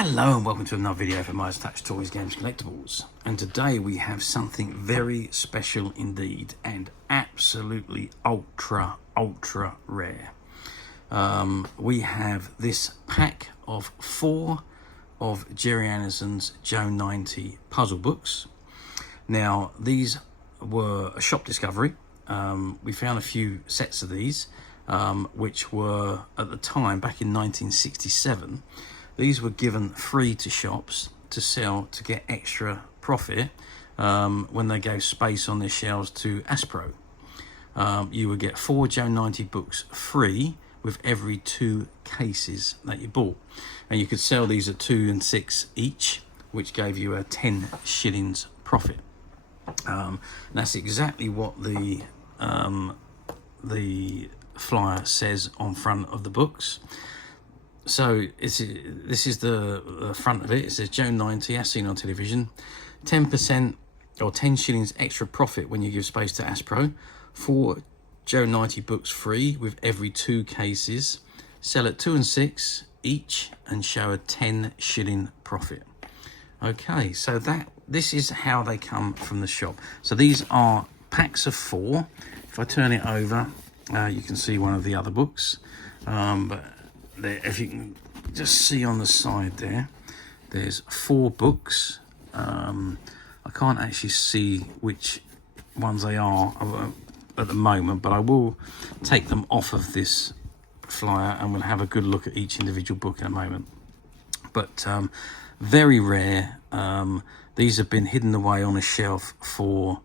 Hello and welcome to another video for Myers Touch Toys, Games, Collectibles. And today we have something very special indeed and absolutely ultra rare. We have this pack of 4 of Gerry Andersons Joe 90 puzzle books. Now these were a shop discovery. We found a few sets of these which were at the time, back in 1967, these were given free to shops to sell to get extra profit when they gave space on their shelves to Aspro. You would get 4 Joe 90 books free with every 2 cases that you bought. And you could sell these at 2 and 6 each, which gave you a 10 shillings profit. That's exactly what the flyer says on front of the books. So this is the front of it. It says Joe 90 as seen on television, 10% or 10 shillings extra profit when you give space to Aspro, 4 Joe 90 books free with every 2 cases, sell at 2 and 6 each and show a 10 shilling profit. Okay, so this is how they come from the shop. So these are packs of 4. If I turn it over, you can see one of the other books, but if you can just see on the side there's 4 books. I can't actually see which ones they are at the moment, but I will take them off of this flyer and we'll have a good look at each individual book in a moment. But very rare. These have been hidden away on a shelf for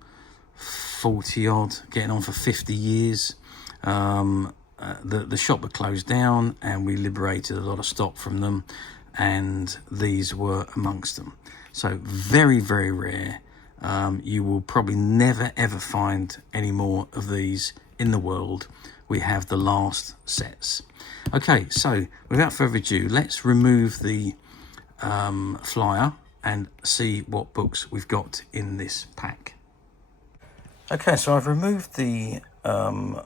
40 odd, getting on for 50 years. The shop were closed down and we liberated a lot of stock from them, and these were amongst them. So very rare. You will probably never ever find any more of these in the world. We have the last sets. Okay, so without further ado, let's remove the flyer and see what books we've got in this pack. Okay, so I've removed the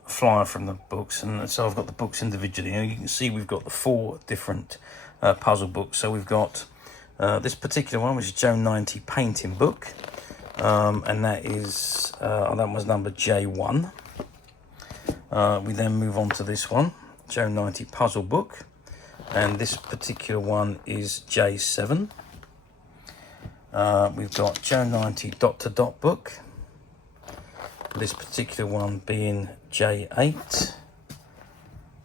flyer from the books, and so I've got the books individually. Now you can see we've got the 4 different puzzle books. So we've got this particular one, which is Joe 90 painting book, and that is that was number J1. We then move on to this one, Joe 90 puzzle book, and this particular one is J7. We've got Joe 90 dot to dot book, this particular one being J8,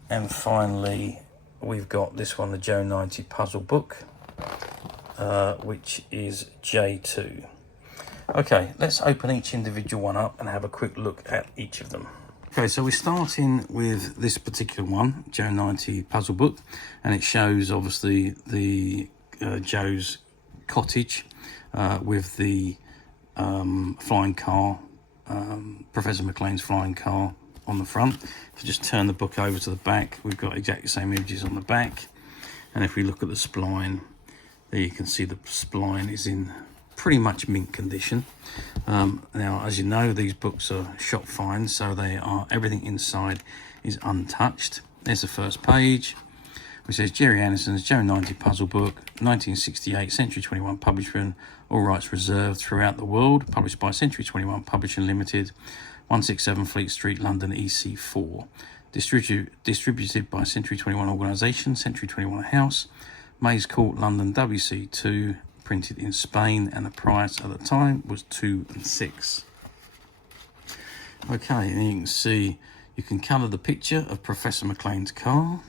and finally we've got this one, the Joe 90 puzzle book, which is J2. Okay, let's open each individual one up and have a quick look at each of them. Okay, so we're starting with this particular one, Joe 90 puzzle book, and it shows obviously the Joe's cottage with the flying car, Professor McLean's flying car on the front. If you just turn the book over to the back, we've got exactly the same images on the back. And if we look at the spline, there you can see the spline is in pretty much mint condition. Now, as you know, these books are shop finds, so everything inside is untouched. There's the first page, which says Gerry Andersons Joe 90 puzzle book, 1968, Century 21 publisher, all rights reserved throughout the world, published by Century 21 Publishing Limited, 167 Fleet Street, London, EC4. Distributed by Century 21 Organisation, Century 21 House, Maze Court, London, WC2, printed in Spain, and the price at the time was 2 and 6. Okay, and you can see, you can colour the picture of Professor McLean's car,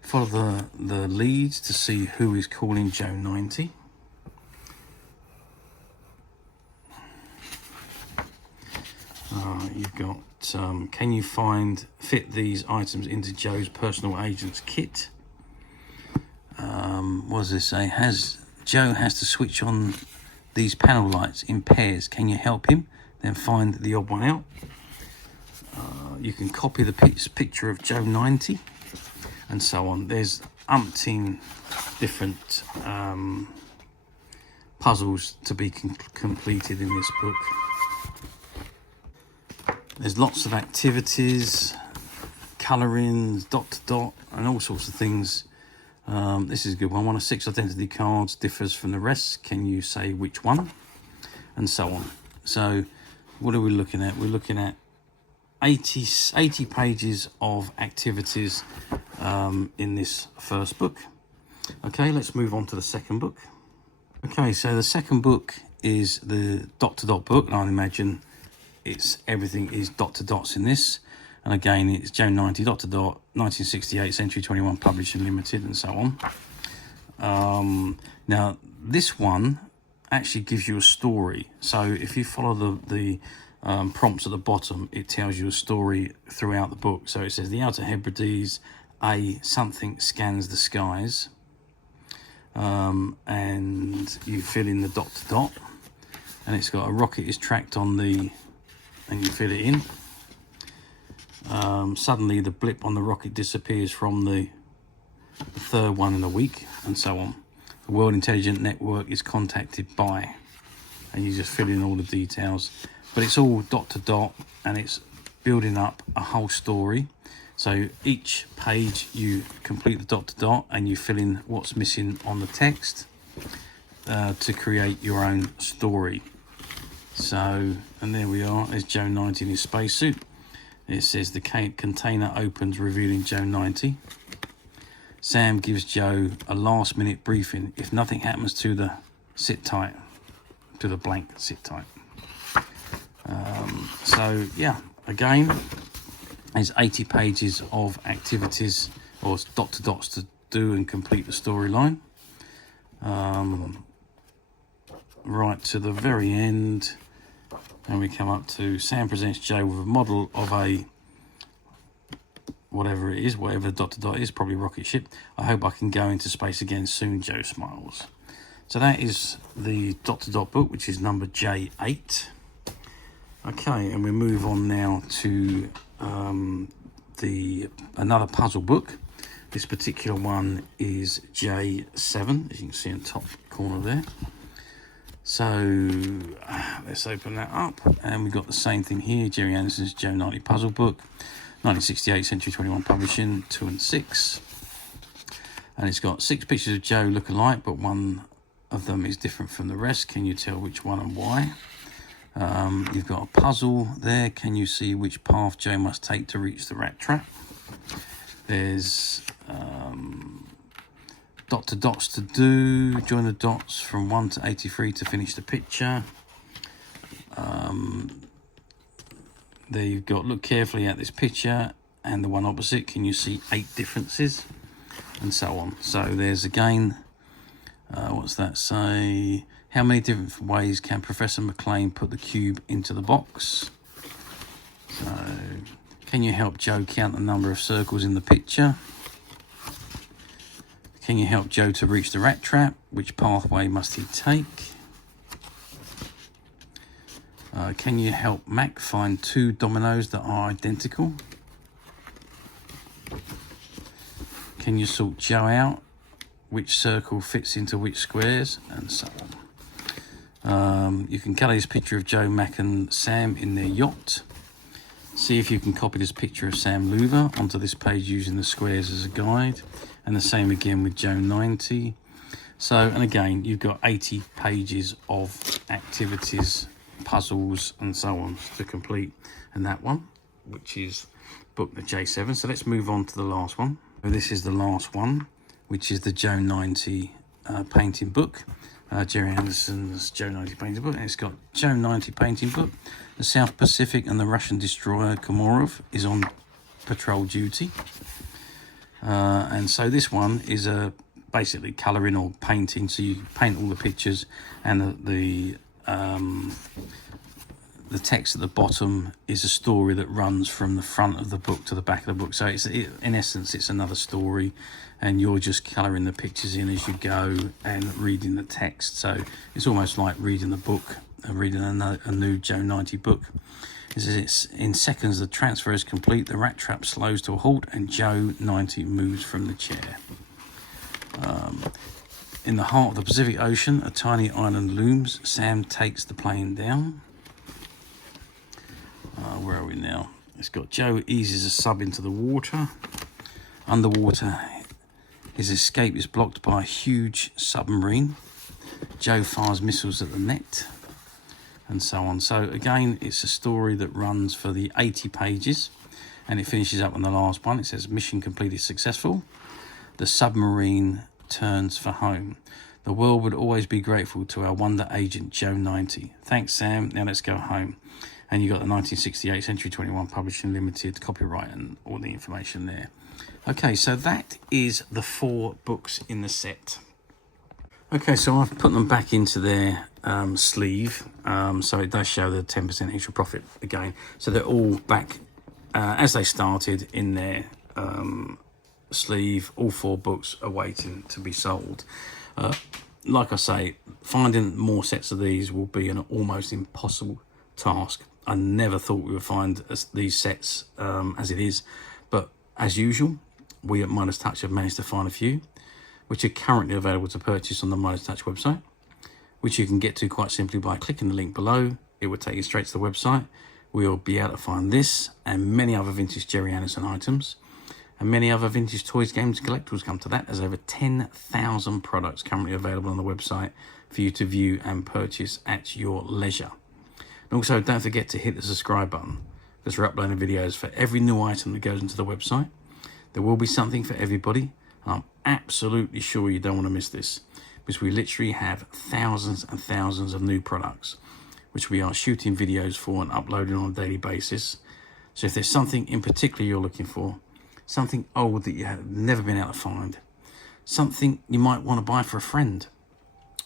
follow the leads to see who is calling Joe 90. You've got, can you fit these items into Joe's personal agent's kit? What does this say? Joe has to switch on these panel lights in pairs. Can you help him? Then find the odd one out. You can copy the picture of Joe 90, and so on. There's umpteen different puzzles to be completed in this book. There's lots of activities, colouring, dot to dot, and all sorts of things This is a good one. One of 6 identity cards differs from the rest. Can you say which one? And so on. So what are we looking at? We're looking at 80 pages of activities in this first book. Okay, let's move on to the second book. Okay, so the second book is the dot to dot book, and I imagine everything is dot to dots in this. And again, it's Joe 90 dot to dot, 1968, Century 21 Publishing Limited, and so on. Now, this one actually gives you a story. So if you follow the prompts at the bottom, it tells you a story throughout the book. So it says the Outer Hebrides, something scans the skies. And you fill in the dot to dot. And it's got a rocket is tracked on and you fill it in. Suddenly the blip on the rocket disappears from the third one in a week, and so on. The World Intelligence Network is contacted by, and you just fill in all the details. But it's all dot to dot, and it's building up a whole story. So each page you complete the dot to dot, and you fill in what's missing on the text to create your own story. So, and there we are. There's Joe 90 in his spacesuit. It says the container opens, revealing Joe 90. Sam gives Joe a last-minute briefing. If nothing happens to the blank, sit tight. So yeah, again, there's 80 pages of activities or dot to dots to do and complete the storyline. Right to the very end. And we come up to Sam presents Joe with a model of a whatever it is, whatever dot to dot is, probably rocket ship. I hope I can go into space again soon, Joe smiles. So that is the dot to dot book, which is number J8. Okay, and we move on now to another puzzle book. This particular one is J7, as you can see in the top corner there. So let's open that up, and we've got the same thing here. Gerry Andersons Joe 90 puzzle book, 1968 Century 21 Publishing, 2 and 6. And it's got 6 pictures of Joe look alike, but one of them is different from the rest. Can you tell which one and why? You've got a puzzle there. Can you see which path Joe must take to reach the rat trap? There's dot to dots to do. Join the dots from 1 to 83 to finish the picture. There you've got look carefully at this picture and the one opposite. Can you see 8 differences? And so on. So there's again, what's that say? How many different ways can Professor McLean put the cube into the box? So, can you help Joe count the number of circles in the picture? Can you help Joe to reach the rat trap? Which pathway must he take? Can you help Mac find 2 dominoes that are identical? Can you sort Joe out? Which circle fits into which squares? And so on. You can colour this picture of Joe, Mac and Sam in their yacht. See if you can copy this picture of Sam Louver onto this page using the squares as a guide. And the same again with Joe 90. So, and again, you've got 80 pages of activities, puzzles, and so on to complete. And that one, which is book the J7. So let's move on to the last one. So this is the last one, which is the Joe 90 painting book. Gerry Andersons Joe 90 painting book. And it's got Joe 90 painting book. The South Pacific and the Russian destroyer Komorov is on patrol duty. And so this one is basically colouring or painting. So you paint all the pictures, and the text at the bottom is a story that runs from the front of the book to the back of the book. So in essence, it's another story, and you're just colouring the pictures in as you go and reading the text. So it's almost like reading the book, reading a new Joe 90 book. It's in seconds the transfer is complete, the rat trap slows to a halt, and Joe 90 moves from the chair. In the heart of the Pacific Ocean, a tiny island looms. Sam takes the plane down. Where are we now? It's got Joe eases a sub into the water. Underwater, His escape is blocked by a huge submarine. Joe fires missiles at the net, and so on. So again, it's a story that runs for the 80 pages, and it finishes up on the last one. It says, mission completed successful. The submarine turns for home. The world would always be grateful to our wonder agent, Joe 90. Thanks, Sam. Now let's go home. And you got the 1968 Century 21 Publishing Limited copyright and all the information there. Okay, so that is the 4 books in the set. Okay, so I've put them back into their sleeve, so it does show the 10% extra profit again. So they're all back as they started in their sleeve. All 4 books are waiting to be sold. Like I say, finding more sets of these will be an almost impossible task. I never thought we would find these sets as it is, but as usual, we at Midas Touch have managed to find a few, which are currently available to purchase on the Midas Touch website, which you can get to quite simply by clicking the link below. It will take you straight to the website. We'll be able to find this and many other vintage Gerry Anderson items, and many other vintage toys, games, and collectibles come to that. There's over 10,000 products currently available on the website for you to view and purchase at your leisure. And also, don't forget to hit the subscribe button, because we're uploading videos for every new item that goes into the website. There will be something for everybody. I'm absolutely sure you don't want to miss this, because we literally have thousands and thousands of new products, which we are shooting videos for and uploading on a daily basis. So if there's something in particular you're looking for, something old that you have never been able to find, something you might want to buy for a friend,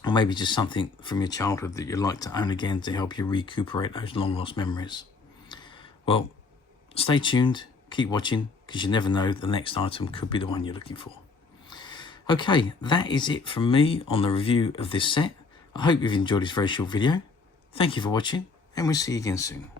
or maybe just something from your childhood that you'd like to own again to help you recuperate those long lost memories, well, stay tuned, keep watching, because you never know, the next item could be the one you're looking for. Okay, that is it from me on the review of this set. I hope you've enjoyed this very short video. Thank you for watching, and we'll see you again soon.